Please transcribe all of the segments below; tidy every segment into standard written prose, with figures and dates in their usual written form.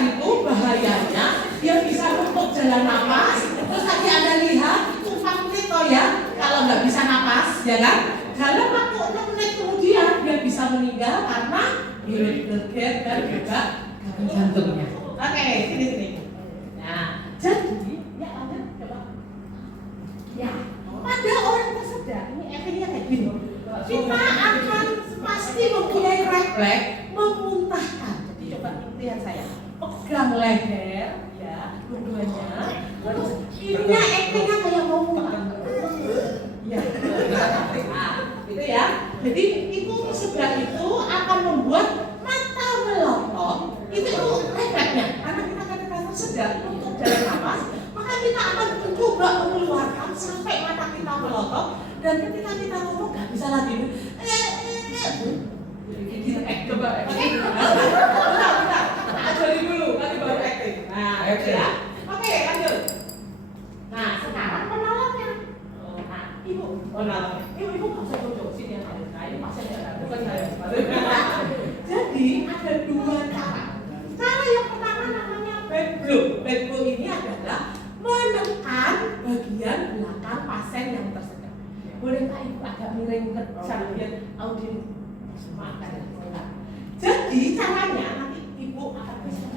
itu bahayanya dia bisa nutup jalan napas. Terus tadi Anda lihat itu 4 menit toh ya, kalau nggak bisa napas, ya kan? Dalam waktu 6 menit kemudian dia bisa meninggal karena bergerak dan juga gangguan jantungnya. Oke, sini. Nah, jadi ya Anda coba. Ya, pada orang tersedak ini efeknya kayak gini. Kita akan pasti mempunyai refleks memuntahkan. Jadi coba lihat saya, pegang leher, ya, dua-duanya. Terus ininya efeknya kayak mau muntah. Ya, gitu ya. Jadi itu sebelah itu akan membuat mata melotot. Itu refleksnya. Karena kita kadang-kadang tersedak untuk jalan nafas, maka kita akan mencoba mengeluarkan sampai mata kita melotot. Dan ketika kita ngomong gak bisa lagi coba bentar, ajari dulu, nanti baru acting. Nah, ya. Oke, lanjut. Nah, sekarang penolongnya. Nah, ibu penolongnya. Ibu gak usah jauh-jauh sini ya. Nah, ini pasiennya bukan saya. Jadi ada 2 cara. Cara yang pertama namanya back blow. Back blow ini adalah menekan bagian belakang pasien yang tersedak. Boleh tak ibu agak miring ke sana biar audiens makan. Jadi caranya nanti ibu akan bisa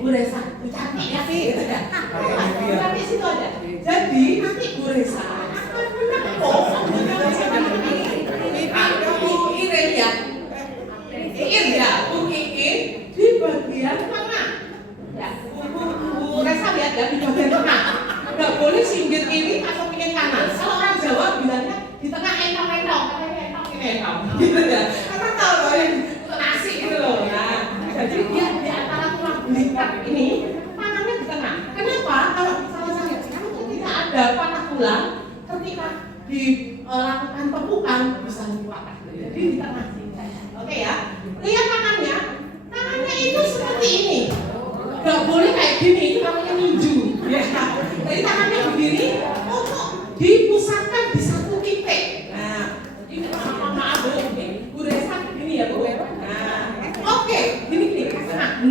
Bu Resa, cantik ya sih, cantik situ aja. Jadi nanti Bu Resa akan menepuk Bu Iren ya, Bu Iin di bagian tengah. Ya, Bu Resa lihat ya di bagian tengah. Nggak boleh singgir kiri atau pinggir kanan. Kalau orang Jawa bilangnya di tengah entong-entong, gitu ya. Karena kalau yang nasi gitu loh. Nah, jadi dia di antara tulang belakang ini tangannya di tengah. Kenapa? Kalau salah saya, karena ketika ada patah tulang, ketika dilakukan tepukan bisa lebih patah. Jadi di tengah sini. Oke ya. Lihat tangannya. Tangannya itu seperti ini. Nggak boleh kayak gini. Itu namanya ninju. Ya. Jadi tangannya begini untuk dipusatkan di satu titik. Nah, ini maaf Bu Resa begini ya Bu. Nah, oke, gini.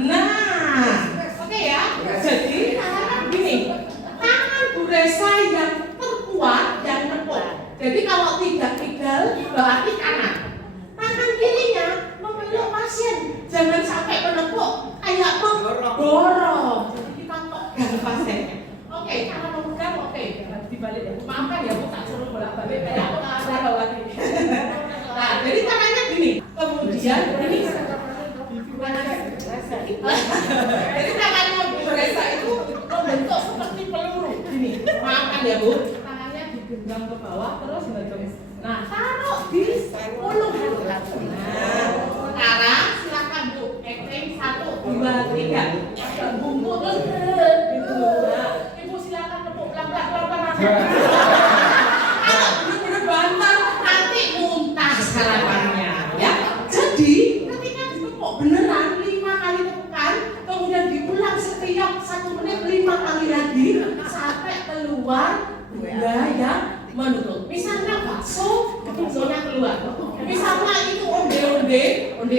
Nah, oke ya. Jadi tangan begini. Tangan Bu Resa yang terkuat yang nepuk. Jadi kalau tidak tinggal berarti kanan. Tangan kirinya memeluk pasien. Jangan sampai menepuk kayak dorong. Jadi kita pegang pasiennya. Oke, cara memegang oke, dibalik ya. Maafkan ya Bu, tak suruh bolak-balik kayak aku nggak lagi. Nah, jadi tangannya gini. Kemudian ini jadi tangannya Bu Resa itu membentuk seperti peluru gini. Maafkan ya Bu, tangannya digenggam ke bawah terus bentuk. Nah, taruh di puluh. Nah, sekarang silakan Bu, acting 1, 2, 3. Agak bungkuk terus gitu. Nah, Ibu silakan tepuk pelan-pelan. Kalau benar-benar bantal nanti muntah sarapannya ya. Jadi ketika ditepuk beneran 5 kali tepukan, kemudian diulang setiap 1 menit 5 kali lagi sampai keluar benda yang menutup. Misalnya bakso, baksonya keluar. Misalnya itu onde-onde. Oke,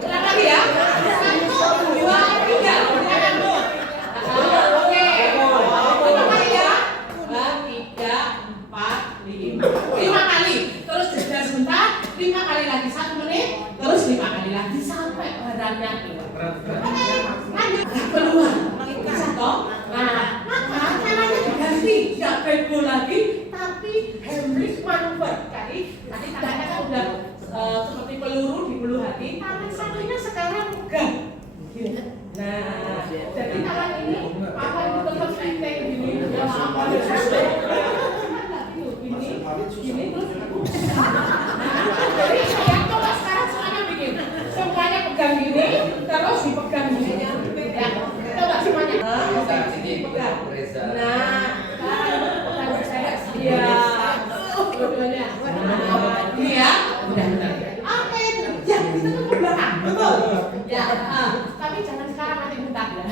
ulang lagi ya. 1, 2, 3. Jangan Bu. Oke. Ulang lagi ya. 3, 4, 5. 5 kali. Terus jeda sebentar. 5 kali lagi 1 menit. Terus 5 kali lagi sampai badannya keluar. Oke. Lanjut keluar. Bisa toh? Nah, maka caranya diganti. Nggak bego lagi, tapi Heimlich maneuver. Tadi tangannya kan udah seperti peluru di bulu hati. Tangan satunya sekarang pegang. Nah, jadi tangan ini apa itu tetap kayak gini. Gini terus. Jadi saya coba sekarang semuanya bikin. Semuanya pegang gini, terus dipegang gini. Ya, coba semuanya. Pegang. Nah, saya iya. Dua-duanya. Ini ya. Udah. Oke, ya kita ke belakang. Betul. Ya, tapi jangan sekarang nanti bentar ya.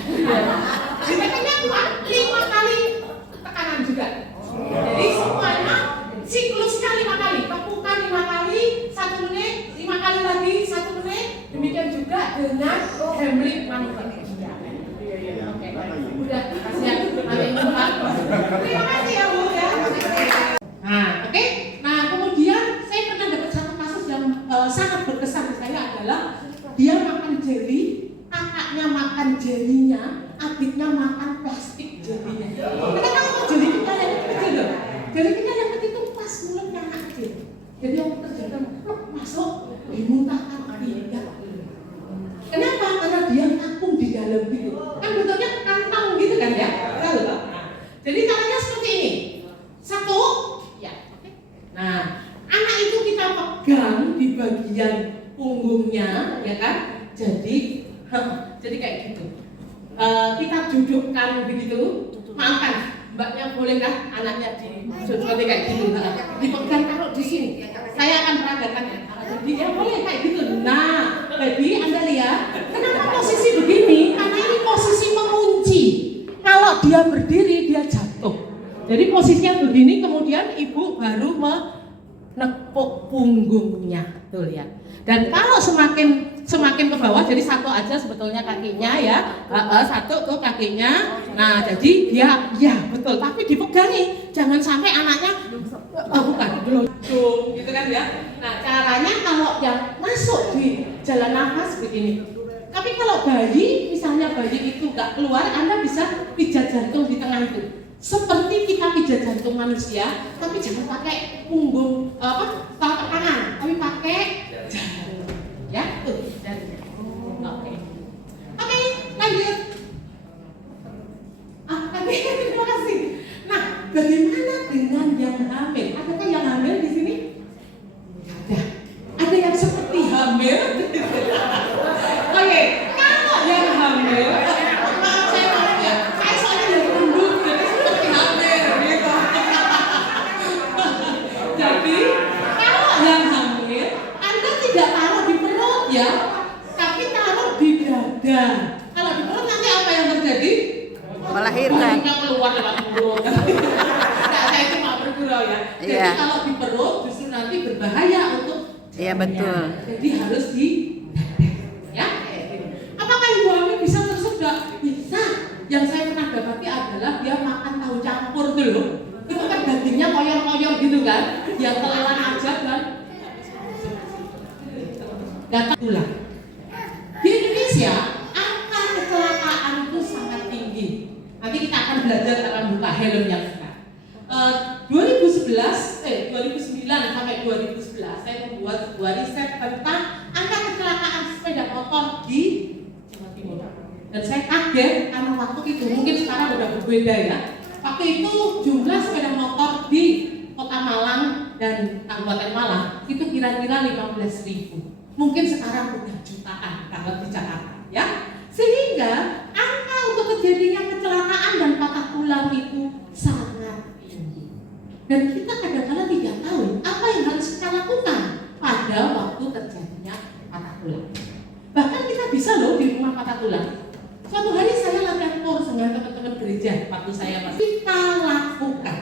Ditekannya kuat 5 kali tekanan juga. Jadi semuanya siklusnya 5 kali. Tepukan 5 kali, 1 menit, 5 kali lagi, Demikian juga dengan Heimlich manuver. Oke, udah kasih ya. Terima kasih ya Bu ya. Nah, oke. Nah, kemudian saya pernah dapat satu kasus yang sangat berkesan di saya adalah dia makan jelly, kakaknya makan jelinya, adiknya makan plastik jelinya. Kita tahu jeli kita yang kecil loh. Jeli kita yang kecil itu pas mulutnya anak kecil. Jadi yang terjadi masuk dimuntahkan tidak. Kenapa? Karena dia ngapung di dalam gitu. Kan bentuknya kantong gitu kan ya? Tahu tak? Jadi caranya seperti ini. Satu, ya. Nah, anak itu kita pegang di bagian punggungnya, ya kan? Jadi kayak gitu. Kita dudukkan begitu. Maafkan, mbaknya bolehkah anaknya seperti kayak gitu? Dipegang taruh di sini. Saya akan peragakan ya. Jadi ya boleh kayak gitu. Nah, jadi Anda lihat, kenapa posisi begini? Karena ini posisi mengunci. Kalau dia berdiri, dia jatuh. Jadi posisinya begini, kemudian ibu baru menepuk punggungnya, tuh lihat. Dan kalau semakin ke bawah, jadi satu aja sebetulnya kakinya ya, satu tuh kakinya. Nah, jadi dia, ya betul. Tapi dipegangi, jangan sampai anaknya, bukan, gelodong, gitu kan ya. Nah, caranya kalau yang masuk di jalan nafas begini. Tapi kalau bayi, misalnya bayi itu nggak keluar, Anda bisa pijat jantung di tengah itu. Seperti kita pijat jantung manusia, tapi jangan pakai punggung telapak tangan, tapi pakai jari. Ya, tuh jari. Oke, lanjut. Terima kasih. Nah, bagaimana dengan yang hamil? Adakah yang hamil di sini? Ada yang seperti hamil? Oke, kalau yang hamil, maaf saya ya, saya soalnya yang gendut, jadi seperti hamil gitu. Jadi, kalau yang hamil, Anda tidak taruh di perut ya, tapi taruh di dada. Kalau di perut nanti apa yang terjadi? Melahirkan. Keluar lewat mulut. Nah, saya cuma bergurau ya. Jadi kalau di perut justru nanti berbahaya untuk. Iya betul. Jadi harus di ya. Apakah ibu hamil bisa tersedak? Bisa. Yang saya pernah dapati adalah dia makan tahu campur dulu. Itu kan dagingnya koyor-koyor gitu kan. Yang telan aja kan. Data tulang. Di Indonesia angka kecelakaan itu sangat tinggi. Nanti kita akan belajar akan buka helm yang sekarang. 2009 sampai 2011 saya membuat sebuah riset tentang angka kecelakaan sepeda motor di Jawa Timur. Dan saya kaget karena waktu itu, mungkin sekarang udah berbeda ya. Waktu itu jumlah sepeda motor di Kota Malang dan Kabupaten Malang itu kira-kira 15.000. Mungkin sekarang udah jutaan kalau di Jakarta ya. Sehingga angka untuk terjadinya kecelakaan dan patah tulang itu sangat tinggi. Dan kita kadang-kadang tidak tahu apa yang harus kita lakukan pada waktu terjadinya patah tulang. Bahkan kita bisa loh di rumah patah tulang. Suatu hari saya latihan kurs dengan teman-teman gereja waktu saya masih kita lakukan.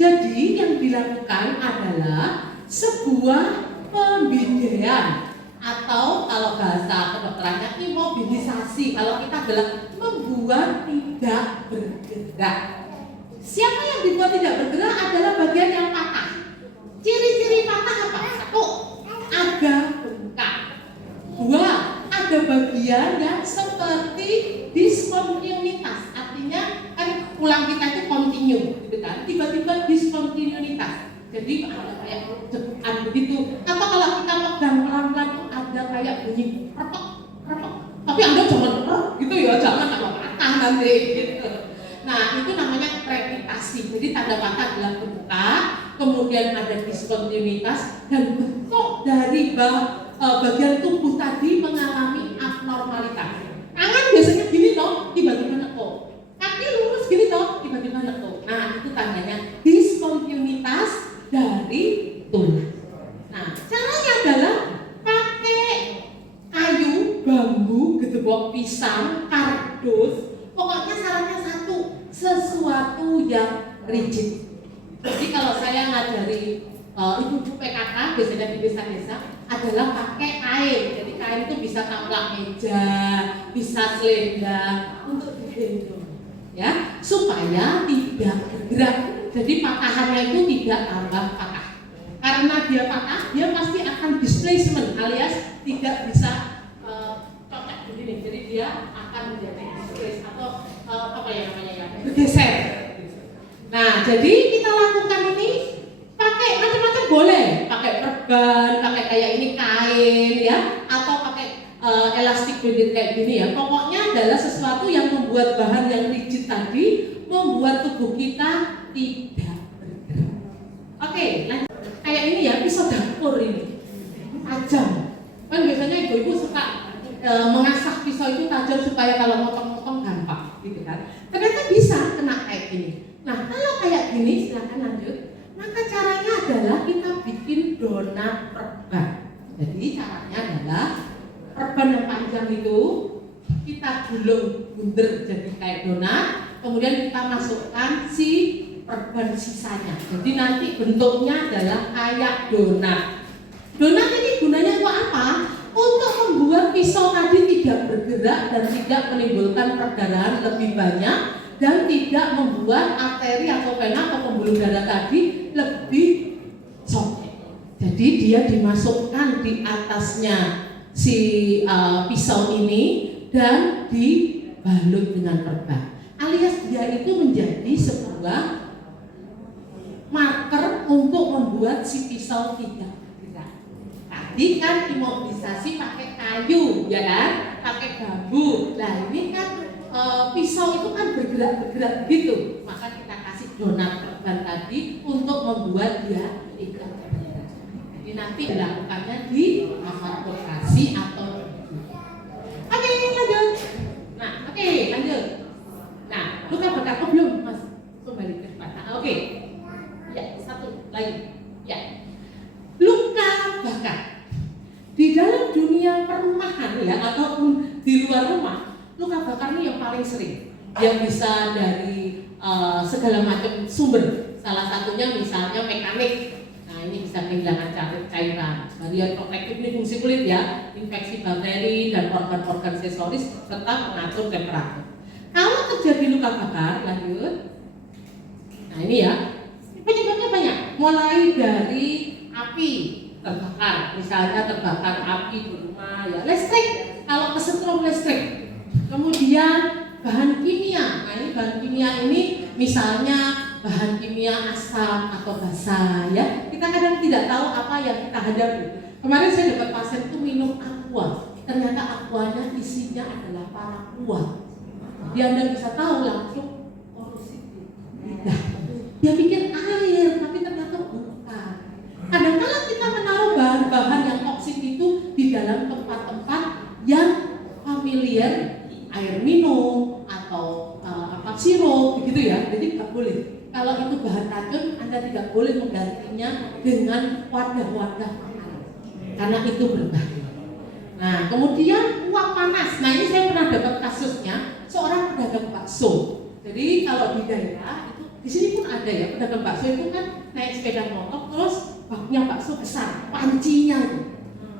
Jadi yang dilakukan adalah sebuah pembidayaan atau kalau bahasa kedokterannya imobilisasi. Kalau kita adalah membuat tidak bergerak. Siapa yang dibuat tidak bergerak adalah bagian yang patah. Ciri-ciri patah apa? Satu, ada bengkak. Dua, ada bagian yang seperti diskontinuitas. Artinya kan tulang kita itu kontinu, gitu kan? Tiba-tiba diskontinuitas. Jadi ada kayak cepukan begitu. Atau kalau kita pegang pelan-pelan tuh ada kayak bunyi retok. Tapi Anda jangan gitu ya, jangan kalau patah nanti gitu. Nah, itu namanya krepitasi. Jadi tanda patah adalah bengkak, kemudian ada diskontinuitas dan bentuk dari bagian tubuh tadi mengalami abnormalitas. Tangan biasanya gini toh, tiba-tiba nekuk. Kaki lurus gini toh, tiba-tiba nekuk. Nah, itu tandanya diskontinuitas dari tulang. Nah, caranya adalah pakai kayu, bambu, gedebok pisang, kardus. Pokoknya sarannya satu, sesuatu yang rigid. Jadi kalau saya ngajari ibu-ibu PKK biasanya di desa-desa adalah pakai kain. Jadi kain itu bisa taplak meja, bisa selendang untuk digendong, ya, supaya tidak bergerak. Jadi patahannya itu tidak tambah patah. Karena dia patah, dia pasti akan displacement alias tidak bisa cocok begini. Jadi dia akan menjadi displace atau apa ya namanya ya, bergeser. Nah, jadi kita lakukan ini pakai macam-macam boleh, pakai perban, pakai kayak ini kain ya, atau pakai elastik bibit kayak gini ya. Pokoknya adalah sesuatu yang membuat bahan yang rigid tadi membuat tubuh kita tidak bergerak. Oke, lanjut. Kayak ini ya, pisau dapur ini tajam. Kan biasanya ibu-ibu suka mengasah pisau itu tajam supaya kalau motong-motong gampang, gitu kan? Ternyata bisa kena kayak gini. Nah, kalau kayak gini silakan lanjut. Maka caranya adalah kita bikin donat perban. Jadi caranya adalah perban yang panjang itu kita gulung bunder jadi kayak donat, kemudian kita masukkan si perban sisanya. Jadi nanti bentuknya adalah kayak donat. Donat ini gunanya untuk apa? Untuk membuat pisau tadi tidak bergerak dan tidak menimbulkan perdarahan lebih banyak dan tidak membuat arteri atau vena atau pembuluh darah tadi lebih sobek. Jadi dia dimasukkan di atasnya si pisau ini dan dibalut dengan perban. Alias dia itu menjadi sebuah marker untuk membuat si pisau tidak bergerak. Tadi kan imobilisasi pakai kayu, ya kan? Pakai bambu. Nah ini kan pisau itu kan bergerak gitu. Maka kita kasih donat perban tadi untuk membuat dia tidak bergerak. Jadi nanti dilakukannya di kamar operasi atau oke, lanjut. Nah, oke, lanjut. Nah, luka bakar belum, Mas? Kembali ke depan. Nah, oke. Ya, satu lagi. Ya. Luka bakar. Di dalam dunia perumahan ya ataupun di luar rumah, luka bakar ini yang paling sering. Yang bisa dari segala macam sumber. Salah satunya misalnya mekanik. Nah, ini bisa kehilangan cairan. Barrier protektif ini fungsi kulit ya, infeksi bakteri dan organ-organ sensoris serta mengatur temperatur. Kalau terjadi luka bakar, lanjut. Nah, ini ya. Penyebabnya banyak, mulai dari api terbakar, misalnya terbakar api di rumah ya, listrik, kalau kesetrum listrik, kemudian bahan kimia. Nah, ini bahan kimia ini misalnya bahan kimia asam atau basa ya, kita kadang tidak tahu apa yang kita hadapi. Kemarin saya dapat pasien itu minum aqua, ternyata aquanya isinya adalah paraquat. Dia Anda bisa tahu langsung korosif. Dia pikir air, tapi ternyata bukan. Kadang-kadang kita menaruh bahan-bahan yang toksik itu di dalam tempat-tempat yang familiar, air minum atau sirup, begitu ya. Jadi nggak boleh. Kalau itu bahan racun, Anda tidak boleh menggantinya dengan wadah-wadah makanan, karena itu berbahaya. Nah, kemudian uap panas. Nah, ini saya pernah dapat kasusnya seorang pedagang bakso. Jadi kalau di daerah itu, di sini pun ada ya pedagang bakso itu kan naik sepeda motor terus baknya bakso besar, pancinya itu.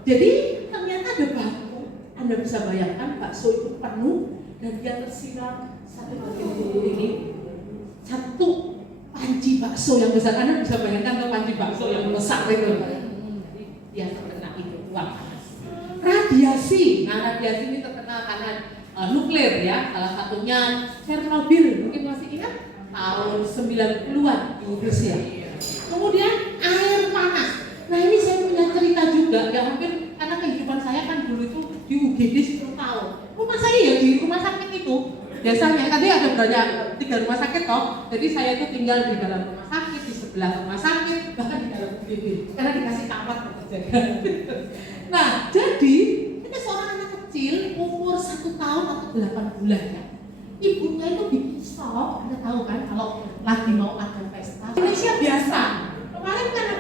Jadi ternyata ada batu. Anda bisa bayangkan bakso itu penuh dan dia tersiram satu bagian ini, satu panci bakso yang besar. Anda bisa bayangkan tuh panci bakso yang besar itu. Jadi dia terkena itu uap panas. Radiasi. Nah, radiasi ini terkenal karena nuklir ya, salah satunya Chernobyl, mungkin masih ingat tahun 90-an di Rusia. Kemudian air panas. Nah, ini saya punya cerita juga ya, hampir karena kehidupan saya kan dulu itu di UGD 10 tahun. Rumah saya ya di rumah sakit itu. Biasanya tadi ada banyak 3 rumah sakit toh. Jadi saya itu tinggal di dalam rumah sakit, di sebelah rumah sakit, bahkan di dalam UGD karena dikasih kamar bekerja. Nah, jadi ini seorang anak kecil umur 1 tahun atau 8 bulan ya. Ibunya itu bikin stok, Anda tahu kan kalau lagi mau ada pesta. Indonesia biasa. Kemarin karena